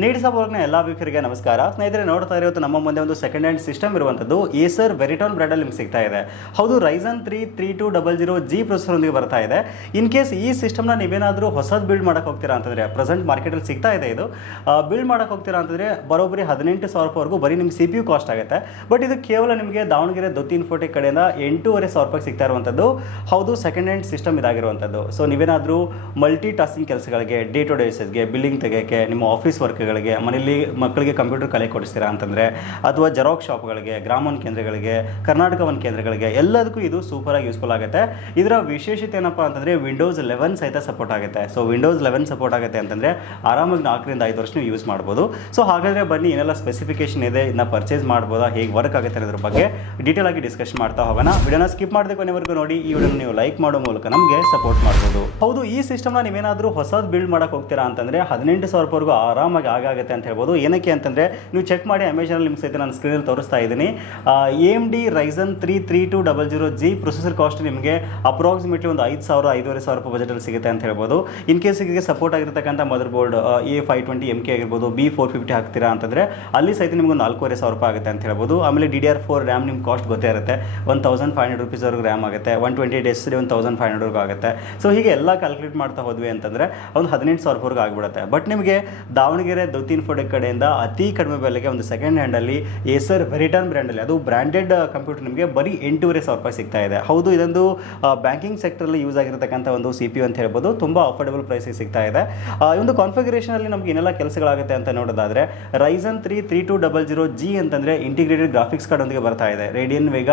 ನೀಡಿ ಸಬೋರ್ಗ್ನ ಎಲ್ಲ ವೀಕ್ಷಕರಿಗೆ ನಮಸ್ಕಾರ. ಸ್ನೇಹಿತರೆ, ನೋಡ್ತಾ ಇರೋದು ನಮ್ಮ ಮುಂದೆ ಒಂದು ಸೆಕೆಂಡ್ ಹ್ಯಾಂಡ್ ಸಿಸ್ಟಮ್ ಇರುವಂಥದ್ದು ಏಸರ್ ವೆರಿಟಾನ್ ಬ್ರ್ಯಾಂಡಲ್ಲಿ ನಿಮ್ಗೆ ಸಿಗ್ತಾ ಇದೆ. ಹೌದು Ryzen three three two double zero G ಪ್ರೊಸೆಸರ್ನೊಂದಿಗೆ ಬರ್ತಾ ಇದೆ. ಇನ್ ಕೇಸ್ ಈ ಸಿಸ್ಟಮ್ನ ನೀವೇನಾದರೂ ಹೊಸದು ಬಿಲ್ಡ್ ಮಾಡೋಕೆ ಹೋಗ್ತೀರಾ ಅಂತಂದರೆ ಪ್ರೆಸೆಂಟ್ ಮಾರ್ಕೆಟಲ್ಲಿ ಸಿಗ್ತಾ ಇದೆ ಇದು. ಬಿಲ್ಡ್ ಮಾಡೋಕೆ ಹೋಗ್ತೀರಾ ಅಂತಂದರೆ, ಬರೋಬ್ಬರಿ ಹದಿನೆಂಟು ಸಾವಿರ ರೂಪಾಯಿವರೆಗೂ ಬರೀ ನಿಮ್ಗೆ ಸಿ ಪಿ ಯು ಕಾಸ್ಟ್ ಆಗುತ್ತೆ. ಬಟ್ ಇದು ಕೇವಲ ನಿಮಗೆ ದಾವಣಗೆರೆ ದೊತ್ತಿ ಇನ್ಫೋಟೆಕ್ ಕಡೆಯಿಂದ ಎಂಟೂವರೆ ಸಾವಿರ ರೂಪಾಯಿ ಸಿಗ್ತಾ ಇರುವಂಥದ್ದು ಹೌದು ಸೆಕೆಂಡ್ ಹ್ಯಾಂಡ್ ಸಿಸ್ಟಮ್ ಇದಾಗಿರುವಂಥದ್ದು ಸೊ ನೀವೇನಾದರೂ ಮಲ್ಟಿ ಟಾಸ್ಕಿಂಗ್ ಕೆಲಸಗಳಿಗೆ ಡೇ ಟು ಡೇ ಬಿಲ್ಲಿಂಗ್ ತೆಗೆಯೋಕ್ಕೆ, ನಿಮ್ಮ ಆಫೀಸ್ ವರ್ಕ್ಗಳಿಗೆ ಮನೆಯಲ್ಲಿ ಮಕ್ಕಳಿಗೆ ಕಂಪ್ಯೂಟರ್ ಕಲೆ ಕೊಡಿಸ್ತೀರಾ ಅಂತಂದರೆ, ಅಥವಾ ಜೆರಾಕ್ಸ್ ಶಾಪ್ಗಳಿಗೆ, ಗ್ರಾಮೋನ್ ಕೇಂದ್ರಗಳಿಗೆ, ಕರ್ನಾಟಕ ಒನ್ ಕೇಂದ್ರಗಳಿಗೆ, ಎಲ್ಲದಕ್ಕೂ ಇದು ಸೂಪರಾಗಿ ಯೂಸ್ಫುಲ್ ಆಗುತ್ತೆ. ಇದರ ವಿಶೇಷತೆ ಏನಪ್ಪ ಅಂತಂದರೆ ವಿಂಡೋಸ್ ಲೆವೆನ್ ಸಹಿತ ಸಪೋರ್ಟ್ ಆಗುತ್ತೆ. ಸೊ ವಿಂಡೋಸ್ ಲೆವೆನ್ ಸಪೋರ್ಟ್ ಆಗುತ್ತೆ ಅಂತಂದರೆ, ಆರಾಮಾಗಿ ನಾಲ್ಕರಿಂದ ಐದು ವರ್ಷ ನೀವು ಯೂಸ್ ಮಾಡ್ಬೋದು. ಸೊ ಹಾಗಾದರೆ ಬನ್ನಿ, ಏನೆಲ್ಲ ಸ್ಪೆಸಿಫಿಕೇಶನ್ ಇದೆ ಇದನ್ನ ಪರ್ಚೇಸ್ ಮಾಡ್ಬೋದಾ, ಹೇಗೆ ವರ್ಕ್ ಆಗುತ್ತೆ ಅನ್ನೋದ್ರ ಬಗ್ಗೆ ಡೀಟೇಲ್ ಆಗಿ ಡಿಸ್ಕಸ್ ಮಾಡ್ತಾ ಹೋಗೋಣ. ವಿಡಿಯೋನ ಸ್ಕಿಪ್ ಮಾಡದೆ ಕೊನೆವರೆಗೂ ನೋಡಿ, ಈ ವಿಡಿಯೋನ ನೀವು ಲೈಕ್ ಮಾಡೋ ಮೂಲಕ ನಮಗೆ ಸಪೋರ್ಟ್ ಮಾಡ್ಬೋದು. ಹೌದು, ಈ ಸಿಸ್ಟಮ್ನ ನೀವೇನಾದರೂ ಹೊಸದು ಬಿಲ್ಡ್ ಮಾಡಕ್ಕೆ ಹೋಗ್ತೀರಾ ಅಂತಂದರೆ, ಹದಿನೆಂಟು ಸಾವಿರ ರೂಪಾಯಿವರೆಗೂ ಆರಾಮಾಗಿ ಆಗಾಗುತ್ತೆ ಅಂತ ಹೇಳ್ಬೋದು. ಏನಕ್ಕೆ ಅಂತಂದರೆ, ನೀವು ಚೆಕ್ ಮಾಡಿ ಅಮೆಝಾನಲ್ಲಿ ನಿಮ್ಗೆ ಸಹಿತ ನಾನು ಸ್ಕ್ರೀನಲ್ಲಿ ತೋರಿಸ್ತಾ ಇದ್ದೀನಿ. M D Ryzen three three two double zero G processor cost ನಿಮಗೆ ಅಪ್ರಾಕ್ಸಿಮೇಟ್ಲಿ ಒಂದು ಐದು ಸಾವಿರ, ಐದುವರೆ ಸಾವಿರ ರೂಪಾಯಿ ಬಜೆಟಲ್ಲಿ ಸಿಗುತ್ತೆ ಅಂತ ಹೇಳ್ಬೋದು. ಇನ್ ಕೇಸ್ ಇದಕ್ಕೆ ಸಪೋರ್ಟ್ ಆಗಿರ್ತಕ್ಕಂಥ motherboard A five twenty M K ಆಗಿರ್ಬೋದು ಬಿ ಫೋರ್ ಫಿಫ್ಟಿ ಹಾಕ್ತೀರಾ ಅಂತಂದರೆ, ಅಲ್ಲಿ ಸಹಿತ ನಿಮಗೆ ಒಂದು ನಾಲ್ಕೂವರೆ ಸಾವಿರ ರೂಪಾಯಿ ಆಗುತ್ತೆ ಅಂತ ಹೇಳ್ಬೋದು. ಆಮೇಲೆ D D R four RAM ನಿಮ್ಮ ಕಾಸ್ಟ್ ಗೊತ್ತೇ ಇರುತ್ತೆ. ಒನ್ ತೌಸಂಡ್ ಫೈವ್ ಹಂಡ್ರೆಡ್ ರುಪೀಸ್ವರೆಗೂ ರ್ಯಾಮ್ ಆಗುತ್ತೆ. ಒನ್ ಟ್ವೆಂಟಿ ಡೇಸ್ ಒಂದು ತೌಸಂಡ್ ಫೈವ್ ಹಂಡ್ರೆಡ್ವರೆಗೂ ಆಗುತ್ತೆ. ಸೊ ಹೀಗೆ ಎಲ್ಲ ಕ್ಯಾಲ್ಕುಲೇಟ್ ಮಾಡ್ತಾ ಹೋದ್ವಿ ಅಂತಂದರೆ, ಒಂದು ಹದಿನೆಂಟು ಸಾವಿರವರೆಗೂ ಆಗಿಬಿಡುತ್ತೆ. ಬಟ್ ನಿಮಗೆ ದಾವಣಗೆರೆ ದೊತ್ತಿನ ಫೋಡೆ ಕಡೆಯಿಂದ ಅತಿ ಕಡಿಮೆ ಬೆಲೆಗೆ ಒಂದು ಸೆಕೆಂಡ್ ಹ್ಯಾಂಡಲ್ಲಿ ಏಸರ್ ವೆರಿಟನ್ ಬ್ರ್ಯಾಂಡಲ್ಲಿ ಅದು ಬ್ರ್ಯಾಂಡೆಡ್ ಕಂಪ್ಯೂಟರ್ ನಿಮಗೆ ಬರೀ ಎಂಟೂವರೆ ಸಾವಿರ ರೂಪಾಯಿ ಸಿಗ್ತಾ ಇದೆ. ಹೌದು, ಇದೊಂದು ಬ್ಯಾಂಕಿಂಗ್ ಸೆಕ್ಟರಲ್ಲಿ ಯೂಸ್ ಆಗಿರತಕ್ಕಂಥ ಒಂದು ಸಿ ಪಿ ಅಂತ ಹೇಳ್ಬೋದು. ತುಂಬ ಅಫೋರ್ಡಬಲ್ ಪ್ರೈಸಿಗೆ ಸಿಗ್ತಾ ಇದೆ. ಈ ಒಂದು ಕಾನ್ಫಿಗರೇಷನಲ್ಲಿ ನಮ್ಗೆ ಏನೆಲ್ಲ ಕೆಲಸಗಳಾಗುತ್ತೆ ಅಂತ ನೋಡೋದಾದ್ರೆ Ryzen three three two double zero G ಅಂತಂದರೆ ಇಂಟಿಗ್ರೇಟೆಡ್ ಗ್ರಾಫಿಕ್ಸ್ ಕಾರ್ಡ್ ಒಂದಿಗೆ ಬರ್ತಾ ಇದೆ. Radian Vega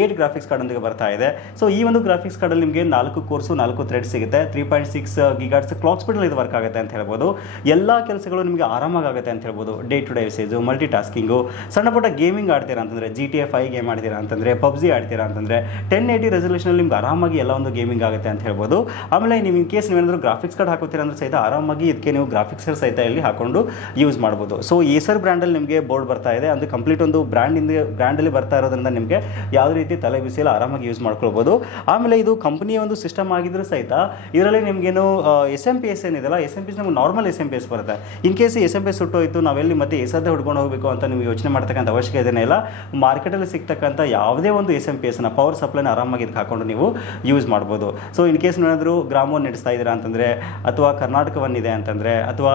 eight graphics card ಒಂದಿಗೆ ಬರ್ತಾ ಇದೆ. ಸೊ ಈ ಒಂದು ಗ್ರಾಫಿಕ್ಸ್ ಕಾರ್ಡಲ್ಲಿ ನಿಮಗೆ ನಾಲ್ಕು ಕೋರ್ಸು ನಾಲ್ಕು ಥ್ರೆಡ್ ಸಿಗುತ್ತೆ. Three point six gigahertz clock ಸ್ಪೀಡಲ್ಲಿ ಇದು ವರ್ಕ್ ಆಗುತ್ತೆ ಅಂತ ಹೇಳ್ಬೋದು. ಎಲ್ಲ ಕೆಲಸಗಳು ನಿಮಗೆ ಆಗುತ್ತೆ ಅಂತ ಹೇಳ್ಬೋದು. Day to day usage multitasking ಸಣ್ಣ ಪುಟ್ಟ ಗೇಮಿಂಗ್ ಆಡ್ತೀರಾ ಅಂತಂದರೆ G T F I game ಆಡ್ತೀರಾ ಅಂತಂದರೆ ಪಬ್ಜಿ ಆಡ್ತೀರಾ ಅಂತಂದರೆ ಟೆನ್ ಏಯ್ಟಿ ರೆಸಲ್ಯೂಷನಲ್ಲಿ ನಿಮ್ಗೆ ಆರಾಮಾಗಿ ಎಲ್ಲ ಒಂದು ಗೇಮಿಂಗ್ ಆಗುತ್ತೆ ಅಂತ ಹೇಳ್ಬೋದು. ಆಮೇಲೆ ನೀವು ಇನ್ ಕೇಸ್ ನೀವೇನಾದರೂ ಗ್ರಾಫಿಕ್ಸ್ ಕಾರ್ಡ್ ಹಾಕೋತೀರಾ ಅಂದರೆ ಸಹಿತ ಆರಾಮಾಗಿ ಇದಕ್ಕೆ ನೀವು ಗ್ರಾಫಿಕ್ಸ್ ಸಹಿತ ಇಲ್ಲಿ ಹಾಕೊಂಡು ಯೂಸ್ ಮಾಡ್ಬೋದು. ಸೊ ಏಸರ್ ಬ್ರ್ಯಾಂಡಲ್ಲಿ ನಿಮಗೆ ಬೋರ್ಡ್ ಬರ್ತಾ ಇದೆ. ಅದು ಕಂಪ್ಲೀಟ್ ಒಂದು ಬ್ರ್ಯಾಂಡ್ ಇಂದ ಬ್ರ್ಯಾಂಡಲ್ಲಿ ಬರ್ತಾ ಇರೋದ್ರಿಂದ ನಿಮಗೆ ಯಾವುದೇ ರೀತಿ ತಲೆ ಬಿಸಿಯಲ್ಲಿ ಆರಾಮಾಗಿ ಯೂಸ್ ಮಾಡ್ಕೊಳ್ಬೋದು. ಆಮೇಲೆ ಇದು ಕಂಪನಿಯ ಒಂದು ಸಿಸ್ಟಮ್ ಆಗಿದ್ರೂ ಸಹಿತ, ಇದರಲ್ಲಿ ನಿಮಗೇನು ಎಸ್ ಎಂ ಪಿ ಎಸ್ ಏನಿದೆಲ್ಲ ಎಸ್ ಎಂ ಪಿ ಎಸ್ ನಮ್ಗೆ normal S M P S ಬರುತ್ತೆ. In case S M P S ಸುಟ್ಟೋಯ್ತು ನಾವೆಲ್ಲಿ ಮತ್ತೆ ಎಸದ್ದೇ ಹುಡ್ಕೊಂಡು ಹೋಗಬೇಕು ಅಂತ ನೀವು ಯೋಚನೆ ಮಾಡ್ತಕ್ಕಂಥ ಅವಶ್ಯಕತೆ ಇಲ್ಲ. ಮಾರ್ಕೆಟಲ್ಲಿ ಸಿಗ್ತಕ್ಕಂಥ ಯಾವುದೇ ಒಂದು ಎಸ್ ಎಂ ಪಿ ಎಸ್ನ ಪವರ್ ಸಪ್ಲೈನ ಆರಾಮಾಗಿ ಇದಕ್ಕೆ ಹಾಕೊಂಡು ನೀವು ಯೂಸ್ ಮಾಡ್ಬೋದು. ಸೊ ಇನ್ ಕೇಸ್ ಏನಾದರೂ ಗ್ರಾಮವನ್ನು ನಡೆಸ್ತಾ ಇದ್ದೀರಾ ಅಂತಂದರೆ, ಅಥವಾ ಕರ್ನಾಟಕವನ್ನಿದೆ ಅಂತಂದರೆ, ಅಥವಾ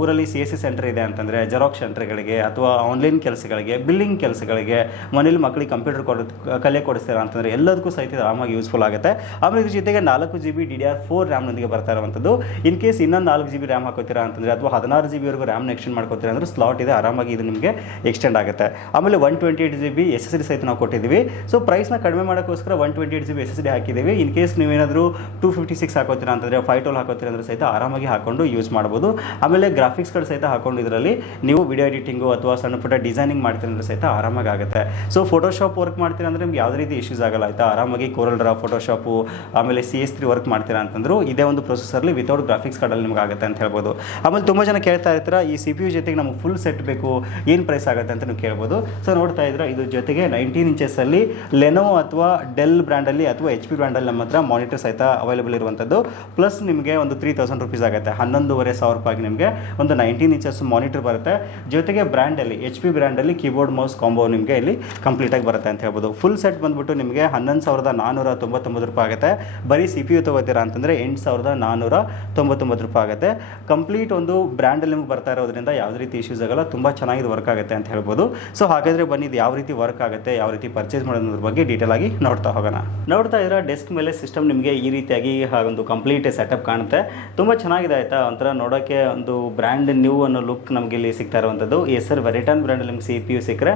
ಊರಲ್ಲಿ ಸಿ ಎಸ್ ಸೆಂಟರ್ ಇದೆ ಅಂತಂದರೆ ಜೆರಾಕ್ಸ್ ಸೆಂಟರ್ಗಳಿಗೆ ಅಥವಾ ಆನ್ಲೈನ್ ಕೆಲಸಗಳಿಗೆ ಬಿಲ್ಲಿಂಗ್ ಕೆಲಸಗಳಿಗೆ, ಮನೇಲಿ ಮಕ್ಕಳಿಗೆ ಕಂಪ್ಯೂಟರ್ ಕೊಡ, ಕಲೆ ಕೊಡಿಸ್ತೀರಾ ಅಂತಂದರೆ ಎಲ್ಲದಕ್ಕೂ ಸಹಿತ ಆರಾಮಾಗಿ ಯೂಸ್ಫುಲ್ ಆಗುತ್ತೆ. ಆಮೇಲೆ ಇದ್ರ ಜೊತೆಗೆ ನಾಲ್ಕು G B D D R four ರ್ಯಾಮ್ನೊಂದಿಗೆ ಬರ್ತಾ ಇರುವಂಥದ್ದು. ಇನ್ ಕೇಸ್ ಇನ್ನೊಂದು ನಾಲ್ಕು ಜಿ ಬಿ ರ್ಯಾಮ್ ಹಾಕೋತೀರಾ ಅಂತಂದರೆ, ಅಥವಾ ಹದಿನಾರು ಜಿ ಬಿವರೆಗೂ ರ್ಯಾಮ್ನ ಎಕ್ಸ್ಟೆಂಡ್ ಮಾಡ್ಕೋತೀರಾ ಅಂದರೆ ಸ್ಲಾಟ್ ಇದೆ, ಆರಾಮಾಗಿ ಇದು ನಿಮಗೆ ಎಕ್ಸ್ಟೆಂಡ್ ಆಗುತ್ತೆ. ಆಮೇಲೆ one twenty eight G B S S D ಸಹಿತ ನಾವು ಕೊಟ್ಟಿದ್ದೀವಿ. ಸೊ ಪ್ರೈಸ್ನ ಕಡಿಮೆ ಮಾಡೋಕ್ಕೋಸ್ಕರ one twenty eight G B S S D ಹಾಕಿದ್ದೀವಿ. ಇನ್ ಕೇಸ್ ನೀವೇನಾದರೂ ಟೂ ಫಿಫ್ಟಿ ಸಿಕ್ಸ್ ಹಾಕೋತೀರಾ ಅಂತಂದರೆ ಫೈವ್ ಟೋಲ್ ಹಾಕೋತೀರ ಅಂದರೆ ಸಹಿತ ಆರಾಮಾಗಿ ಹಾಕೊಂಡು ಯೂಸ್ ಮಾಡ್ಬೋದು. ಆಮೇಲೆ ಗ್ರಾಫಿಕ್ಸ್ ಕಾರ್ಡ್ ಸಹಿತ ಹಾಕೊಂಡು ಇದರಲ್ಲಿ ನೀವು ವಿಡಿಯೋ ಎಡಿಟಿಂಗು ಅಥವಾ ಸಣ್ಣ ಪುಟ್ಟ ಡಿಸೈನಿಂಗ್ ಮಾಡ್ತೀರ ಅಂದರೆ ಸಹಿತ ಆರಾಮಾಗಿ ಆಗುತ್ತೆ. ಸೊ ಫೋಟೋಶಾಪ್ ವರ್ಕ್ ಮಾಡ್ತೀರಾ ಅಂದರೆ ನಿಮ್ಗೆ ಯಾವುದೇ ರೀತಿ ಇಶ್ಯೂಸ್ ಆಗಲ್ಲ, ಆಯಿತಾ? ಆರಾಮಾಗಿ ಕೋರಲ್ ಡ್ರಾ ಫೋಟೋಶಾಪು ಆಮೇಲೆ ಸಿ ಎಸ್ ತ್ರೀ ವರ್ಕ್ ಮಾಡ್ತೀರಾ ಅಂತಂದ್ರು ಇದೇ ಒಂದು ಪ್ರೊಸೆಸರ್ಲಿ ವಿತೌಟ್ ಗ್ರಾಫಿಕ್ಸ್ ಕಾರ್ಡಲ್ಲಿ ನಿಮ್ಗೆ ಆಗುತ್ತೆ ಅಂತ ಹೇಳ್ಬೋದು. ಆಮೇಲೆ ತುಂಬ ಜನ ಕೇಳ್ತಾ ಇರ್ತೀರಾ ಈ ಸಿ ಪಿ ಯು ಜೊತೆಗೆ ನಮಗೆ ಫುಲ್ ಸೆಟ್ ಬೇಕು, ಏನು ಪ್ರೈಸ್ ಆಗುತ್ತೆ ಅಂತ ನೀವು ಕೇಳ್ಬೋದು. ಸೊ ನೋಡ್ತಾ ಇದ್ರೆ, ಇದು ಜೊತೆಗೆ ನೈನ್ಟೀನ್ ಇಂಚಸ್ಸಲ್ಲಿ ಲೆನೋ ಅಥವಾ ಡೆಲ್ ಬ್ರ್ಯಾಂಡಲ್ಲಿ ಅಥವಾ ಎಚ್ ಪಿ ಬ್ರ್ಯಾಂಡಲ್ಲಿ ನಮ್ಮ ಹತ್ರ ಮಾನಿಟರ್ ಸಹಿತ ಅವೈಲೇಬಲ್ ಇರುವಂಥದ್ದು. ಪ್ಲಸ್ ನಿಮಗೆ ಒಂದು ತ್ರೀ ತೌಸಂಡ್ ರುಪೀಸ್ ಆಗುತ್ತೆ, ಹನ್ನೊಂದುವರೆ ಸಾವಿರ ರೂಪಾಯಿಗೆ ನಿಮಗೆ ಒಂದು ನೈನ್ಟೀನ್ ಇಂಚಸ್ ಮಾನಿಟರ್ ಬರುತ್ತೆ. ಜೊತೆಗೆ ಬ್ರ್ಯಾಂಡಲ್ಲಿ ಎಚ್ ಪಿ ಬ್ರ್ಯಾಂಡಲ್ಲಿ ಕೀಬೋರ್ಡ್ ಮೌಸ್ ಕಾಂಬೋ ನಿಮಗೆ ಇಲ್ಲಿ ಕಂಪ್ಲೀಟಾಗಿ ಬರುತ್ತೆ ಅಂತ ಹೇಳ್ಬೋದು. ಫುಲ್ ಸೆಟ್ ಬಂದ್ಬಿಟ್ಟು ನಿಮಗೆ ಹನ್ನೊಂದು ಸಾವಿರದ ನಾನ್ನೂರ ತೊಂಬತ್ತೊಂಬತ್ತು ರೂಪಾಯಿ ಆಗುತ್ತೆ. ಬರೀ ಸಿ ಪಿ ಯು ತೊಗೋತೀರಾ ಅಂತಂದರೆ ಎಂಟು ಸಾವಿರದ ನಾನ್ನೂರ ತೊಂಬತ್ತೊಂಬತ್ತು ರೂಪಾಯಿ ಆಗುತ್ತೆ. ಕಂಪ್ಲೀಟ್ ಒಂದು ಬ್ರ್ಯಾಂಡಲ್ಲಿ ನಿಮ್ಗೆ ಬರ್ತಾ ಇರೋದ್ರಿಂದ ಯಾವುದೇ ರೀತಿ ಇಶ್ಯೂಸ್ ಆಗಲ್ಲ, ತುಂಬ ಚೆನ್ನಾಗಿ ವರ್ಕ್ ಆಗುತ್ತೆ ಅಂತ ಹೇಳ್ಬೋದು. ಸೊ ಹಾಗಾದರೆ ಬನ್ನಿ ಯಾವ ರೀತಿ ವರ್ಕ್ ಆಗುತ್ತೆ, ಯಾವ ರೀತಿ ಪರ್ಚೇಸ್ ಮಾಡೋದ್ರ ಬಗ್ಗೆ ಡೀಟೇಲ್ ಆಗಿ ನೋಡ್ತಾ ಹೋಗೋಣ. ನೋಡ್ತಾ ಇದ್ರೆ ಡೆಸ್ಕ್ ಮೇಲೆ ಸಿಸ್ಟಮ್ ನಿಮಗೆ ಈ ರೀತಿಯಾಗಿ ಹಾಗೊಂದು ಕಂಪ್ಲೀಟ್ ಸೆಟಪ್ ಕಾಣುತ್ತೆ. ತುಂಬ ಚೆನ್ನಾಗಿದೆ ಆಯಿತಾ? ಒಂಥರ ನೋಡೋಕ್ಕೆ ಒಂದು ಬ್ರ್ಯಾಂಡ್ ನ್ಯೂ ಅನ್ನೋ ಲುಕ್ ನಮಗೆ ಇಲ್ಲಿ ಸಿಗ್ತಾ ಇರುವಂಥದ್ದು. ಎಸರ್ ವೆರಿಟನ್ ಬ್ರ್ಯಾಂಡಲ್ಲಿ ನಿಮ್ಗೆ ಸಿ ಪಿ ಯು ಸಿಕ್ಕರೆ.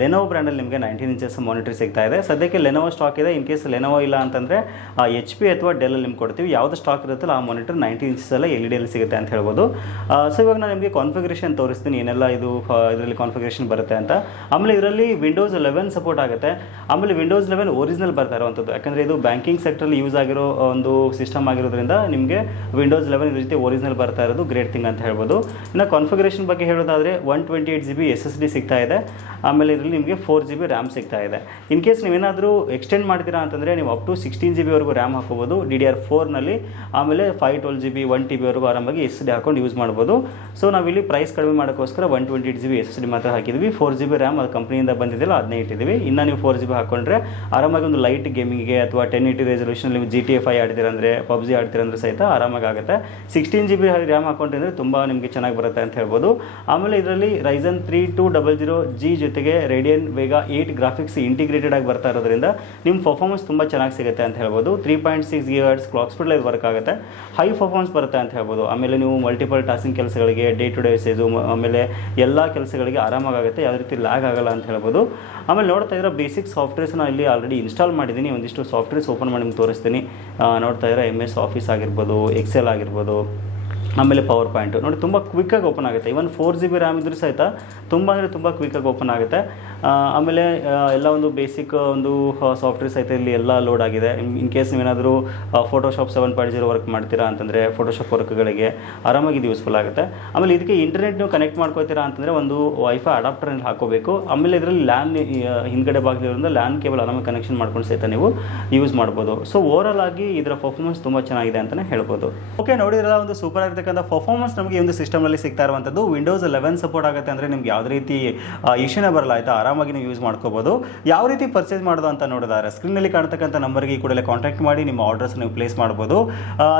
ಲೆನೋವ್ ಬ್ರ್ಯಾಂಡಲ್ಲಿ ನಿಮಗೆ ನೈನ್ಟೀನ್ ಇಂಚಸ್ ಮಾನಿಟರ್ ಸಿಗ್ತಾ ಇದೆ. ಸದ್ಯಕ್ಕೆ ಲೆನೋವೋ ಸ್ಟಾಕ್ ಇದೆ. ಇನ್ ಕೇಸ್ ಲೆನೋವೋ ಇಲ್ಲ ಅಂತಂದರೆ ಎಚ್ ಪಿ ಅಥವಾ ಡೆಲ್ ನಿಮ್ಗೆ ಕೊಡ್ತೀವಿ. ಯಾವುದು ಸ್ಟಾಕ್ ಇರುತ್ತಲ್ಲ, ಆ ಮಾನಿಟರ್ ನೈನ್ಟೀನ್ ಇಂಚಸ್ ಎಲ್ಲ ಎಲ್ ಇ ಡಿಯಲ್ಲಿ ಸಿಗುತ್ತೆ ಅಂತ ಹೇಳ್ಬೋದು. ಸೊ ಇವಾಗ ನಾನು ನಿಮಗೆ ಕಾನ್ಫಿಗರೇಷನ್ ತೋರಿಸ್ತೀನಿ, ಏನೆಲ್ಲ ಇದು ಇದರಲ್ಲಿ ಕಾನ್ಫಿಗರೇಷನ್ ಬರುತ್ತೆ ಅಂತ. ಆಮೇಲೆ ಇದರಲ್ಲಿ ವಿಂಡೋಸ್ ಲೆವೆನ್ ಸಪೋರ್ಟ್ ಆಗುತ್ತೆ. ಆಮೇಲೆ ವಿಂಡೋಸ್ ಲೆವೆನ್ ಒರಿಜಿನಲ್ ಬರ್ತಾ ಇರುವಂಥದ್ದು. ಯಾಕಂದರೆ ಇದು ಬ್ಯಾಂಕಿಂಗ್ ಸೆಕ್ಟ್ರಲ್ಲಿ ಯೂಸ್ ಆಗಿರೋ ಒಂದು ಸಿಸ್ಟಮ್ ಆಗಿರೋದ್ರಿಂದ ನಿಮಗೆ ವಿಂಡೋಸ್ ಲೆವೆನ್ ಈ ರೀತಿ ಒರಿಜಿನಲ್ ಬರ್ತಾ ಇರೋದು ಗ್ರೇಟ್ ಥಿಂಗ್ ಅಂತ ಹೇಳ್ಬೋದು. ಇನ್ನು ಕಾನ್ಫಿಗರೇಷನ್ ಬಗ್ಗೆ ಹೇಳೋದಾದರೆ one twenty eight G B S S D ಸಿಗ್ತಾ ಇದೆ. ಆಮೇಲೆ ಇದರಲ್ಲಿ ನಿಮಗೆ ಫೋರ್ ಜಿ ಬಿ ರ್ಯಾಮ್ ಸಿಗ್ತಾ ಇದೆ. ಇನ್ ಕೇಸ್ ನೀವೇನಾದರೂ ಎಕ್ಸ್ಟೆಂಡ್ ಮಾಡ್ತೀರಾ ಅಂತಂದರೆ ನೀವು ಅಪ್ ಟು ಸಿಕ್ಸ್ಟೀನ್ ಜಿ ಬಿವರೆಗೂ ರ್ಯಾಮ್ ಹಾಕೋಬೋದು ಡಿ ಡಿ ಆರ್ ಫೋರ್ನಲ್ಲಿ ಆಮೇಲೆ five twelve G B one T ಬಿವರೆಗೂ ಆರಾಮಾಗಿ ಎಸ್ ಡಿ ಹಾಕೊಂಡು ಯೂಸ್ ಮಾಡ್ಬೋದು. ಹೇಳ್ಬೋದು ಸೊ ನಾವಿಲ್ಲಿ ಪ್ರೈಸ್ ಕಡಿಮೆ ಮಾಡೋಕ್ಕೋಸ್ಕರ one twenty eight G B S S D ಮಾತ್ರ ಹಾಕಿದ್ವಿ. ಫೋರ್ ಜಿ ಬಿ ರ್ಯಾಮ್ ಅದು ಕಂಪ್ನಿಯಿಂದ ಬಂದಿದೆಯಲ್ಲ ಅದನ್ನೇ ಇಟ್ಟಿದ್ದೀವಿ ಇನ್ನು ನೀವು ಫೋರ್ ಜಿ ಬಿ ಹಾಕೊಂಡ್ರೆ ಆರಾಮಾಗಿ ಒಂದು ಲೈಟ್ ಗೇಮಿಂಗ್ಗೆ ಅಥವಾ ಟೆನ್ ಏಟಿ ರೆಸಲ್ಯೂಷನ್ ನೀವು ಜಿ ಟಿ ಎಫ್ ಐ ಆಡ್ತೀರಂದ್ರೆ ಪಬ್ಜಿ ಆಡ್ತೀರಂದ್ರೆ ಸಹಿತ ಆರಾಮಾಗಿ ಆಗುತ್ತೆ. ಸಿಕ್ಸ್ಟೀನ್ ಜಿ ಬಿ ರ್ಯಾಮ್ ಹಾಕೊಂಡ್ರೆ ತುಂಬ ನಿಮಗೆ ಚೆನ್ನಾಗಿ ಬರುತ್ತೆ ಅಂತ ಹೇಳ್ಬೋದು. ಆಮೇಲೆ ಇದರಲ್ಲಿ Ryzen three two double zero G ಜೊತೆಗೆ Radeon Vega eight graphics integrated ಆಗಿ ಬರ್ತಾ ಇರೋದ್ರಿಂದ ನಿಮ್ಮ ಪರ್ಫಾರ್ಮೆನ್ಸ್ ತುಂಬ ಚೆನ್ನಾಗಿ ಸಿಗುತ್ತೆ ಅಂತ ಹೇಳ್ಬೋದು. Three point six gigahertz clock speed ಇದು ವರ್ಕ್ ಆಗುತ್ತೆ. ಹೈ ಪರ್ಫಾರ್ಮೆನ್ಸ್ ಬರುತ್ತೆ ಅಂತ ಹೇಳ್ಬೋದು. ಆಮೇಲೆ ನೀವು ಮಲ್ಟಿಪಲ್ ಟಾಸ್ಕಿಂಗ್ ಕೆಲಸಗಳಿಗೆ ಡೇ ಟು ಡೇ ಯೂಸೇಜು ಆಮೇಲೆ ಎಲ್ಲ ಕೆಲಸಗಳಿಗೆ ಆರಾಮಾಗುತ್ತೆ ಯಾವ ರೀತಿ ಲ್ಯಾಗ್ ಆಗಲ್ಲ ಅಂತ ಹೇಳ್ಬೋದು. ಆಮೇಲೆ ನೋಡ್ತಾ ಇದ್ರೆ ಬೇಸಿಕ್ ಸಾಫ್ಟ್ವೇರ್ಸ್ನ ಇಲ್ಲಿ ಆಲ್ರೆಡಿ ಇನ್ಸ್ಟಾಲ್ ಮಾಡಿದ್ದೀನಿ. ಒಂದಿಷ್ಟು ಸಾಫ್ಟ್ವೇರ್ಸ್ ಓಪನ್ ಮಾಡಿ ನಿಮ್ಗೆ ತೋರಿಸ್ತೀನಿ. ನೋಡ್ತಾ ಇದ್ರೆ ಎಂ ಎಸ್ ಆಫೀಸ್ ಆಗಿರ್ಬೋದು ಎಕ್ಸೆಲ್ ಆಗಿರ್ಬೋದು ಆಮೇಲೆ ಪವರ್ ಪಾಯಿಂಟು ನೋಡಿ, ತುಂಬ ಕ್ವಿಕ್ಕಾಗಿ ಓಪನ್ ಆಗುತ್ತೆ. Even four G B RAM ಇದ್ರೂ ಸಹಿತ ತುಂಬ ಅಂದರೆ ತುಂಬ ಕ್ವಿಕ್ಕಾಗಿ ಓಪನ್ ಆಗುತ್ತೆ. ಆಮೇಲೆ ಎಲ್ಲ ಒಂದು ಬೇಸಿಕ್ ಒಂದು ಸಾಫ್ಟ್ವೇರ್ ಸಹಿತ ಇಲ್ಲಿ ಎಲ್ಲ ಲೋಡ್ ಆಗಿದೆ. ಇನ್ ಕೇಸ್ ನೀವೇನಾದರೂ Photoshop seven point zero work ಮಾಡ್ತೀರಾ ಅಂತಂದರೆ ಫೋಟೋಶಾಪ್ ವರ್ಕ್ಗಳಿಗೆ ಆರಾಮಾಗಿ ಇದು ಯೂಸ್ಫುಲ್ ಆಗುತ್ತೆ. ಆಮೇಲೆ ಇದಕ್ಕೆ ಇಂಟರ್ನೆಟ್ ನೀವು ಕನೆಕ್ಟ್ ಮಾಡ್ಕೋತೀರಾ ಅಂತಂದರೆ ಒಂದು ವೈಫೈ ಅಡಾಪ್ಟರ್ನಲ್ಲಿ ಹಾಕೋಬೇಕು. ಆಮೇಲೆ ಇದರಲ್ಲಿ ಲ್ಯಾನ್ ಹಿಂದ್ಗಡೆ ಭಾಗದಿಂದ ಲ್ಯಾನ್ ಕೇಬಲ್ ಆರಾಮಾಗಿ ಕನೆಕ್ಷನ್ ಮಾಡ್ಕೊಂಡು ಸಹಿತ ನೀವು ಯೂಸ್ ಮಾಡ್ಬೋದು. ಸೊ ಓವರಾಲ್ ಆಗಿ ಇದರ ಪರ್ಫಾರ್ಮೆನ್ಸ್ ತುಂಬ ಚೆನ್ನಾಗಿದೆ ಅಂತಲೇ ಹೇಳ್ಬೋದು. ಓಕೆ ನೋಡಿದ್ರೆ ಒಂದು ಸೂಪರ್ ಆಗಿರ್ತಕ್ಕಂಥ ಪರ್ಫಾರ್ಮೆನ್ಸ್ ನಮಗೆ ಈ ಒಂದು ಸಿಸ್ಟಮ್ನಲ್ಲಿ ಸಿಗ್ತಾ ಇರುವಂಥದ್ದು ವಿಂಡೋಸ್ ಲೆವೆನ್ ಸಪೋರ್ಟ್ ಆಗುತ್ತೆ ಅಂದರೆ ನಿಮ್ಗೆ ಯಾವುದೇ ರೀತಿ ಇಶ್ಯೂನೇ ಬರಲ್ಲ, ಆಯಿತಾ? ಆರಾಮಾಗಿ ನೀವು ಯೂಸ್ ಮಾಡ್ಕೋಬೋದು. ಯಾವ ರೀತಿ ಪರ್ಚೇಸ್ ಮಾಡೋದು ಅಂತ ನೋಡಿದಾರೆ? ಸ್ಕ್ರೀನಲ್ಲಿ ಕಾಣ್ತಕ್ಕಂಥ ನಂಬರ್ಗೆ ಈ ಕೂಡಲೇ ಕಾಂಟ್ಯಾಕ್ಟ್ ಮಾಡಿ, ನಿಮ್ಮ ಆರ್ಡರ್ಸ್ ನೀವು ಪ್ಲೇಸ್ ಮಾಡ್ಬೋದು.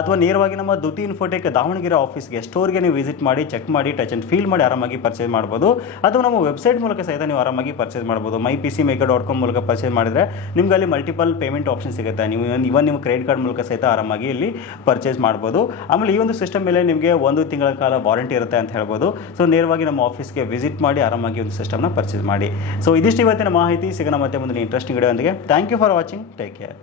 ಅಥವಾ ನೇರವಾಗಿ ನಮ್ಮ ದುತಿ ಇನ್ಫೋಟೆಕ್ ದಾವಣಗೆರೆ ಆಫೀಸ್ಗೆ ಸ್ಟೋರ್ಗೆ ನೀವು ವಿಸಿಟ್ ಮಾಡಿ ಚೆಕ್ ಮಾಡಿ ಟಚ್ ಅಂಡ್ ಫೀಲ್ ಮಾಡಿ ಆರಾಮಾಗಿ ಪರ್ಚೇಸ್ ಮಾಡ್ಬೋದು. ಅಥವಾ ನಮ್ಮ ವೆಬ್ಸೈಟ್ ಮೂಲಕ ಸಹಿತ ನೀವು ಆರಾಮಾಗಿ ಪರ್ಚೇಸ್ ಮಾಡ್ಬೋದು. My P C maker dot com ಮೂಲಕ ಪರ್ಚೇಸ್ ಮಾಡಿದರೆ ನಿಮ್ಗೆ ಅಲ್ಲಿ ಮಲ್ಟಿಪಲ್ ಪೇಮೆಂಟ್ ಆಪ್ಷನ್ ಸಿಗುತ್ತೆ. ನೀವು ಇವನ್ ನಿಮ್ಮ ಕ್ರೆಡಿಟ್ ಕಾರ್ಡ್ ಮೂಲಕ ಸಹಿತ ಆರಾಮಾಗಿ ಇಲ್ಲಿ ಪರ್ಚೇಸ್ ಮಾಡ್ಬೋದು. ಆಮೇಲೆ ಈ ಒಂದು ಸಿಸ್ಟಮ್ ಮೇಲೆ ನಿಮಗೆ ಒಂದು ತಿಂಗಳ ಕಾಲ ವಾರಂಟಿ ಇರುತ್ತೆ ಅಂತ ಹೇಳ್ಬೋದು. ಸೊ ನೇರವಾಗಿ ನಮ್ಮ ಆಫೀಸ್ಗೆ ವಿಸಿಟ್ ಮಾಡಿ ಆರಾಮಾಗಿ ಒಂದು ಸಿಸ್ಟಮ್ನ ಪರ್ಚೇಸ್ ಮಾಡಿ. ಸೊ ಇದಿಷ್ಟು ಇವತ್ತಿನ ಮಾಹಿತಿ. ಸಿಗೋಣ ಮತ್ತೆ ಮುಂದಿನ interesting video thank you for watching take care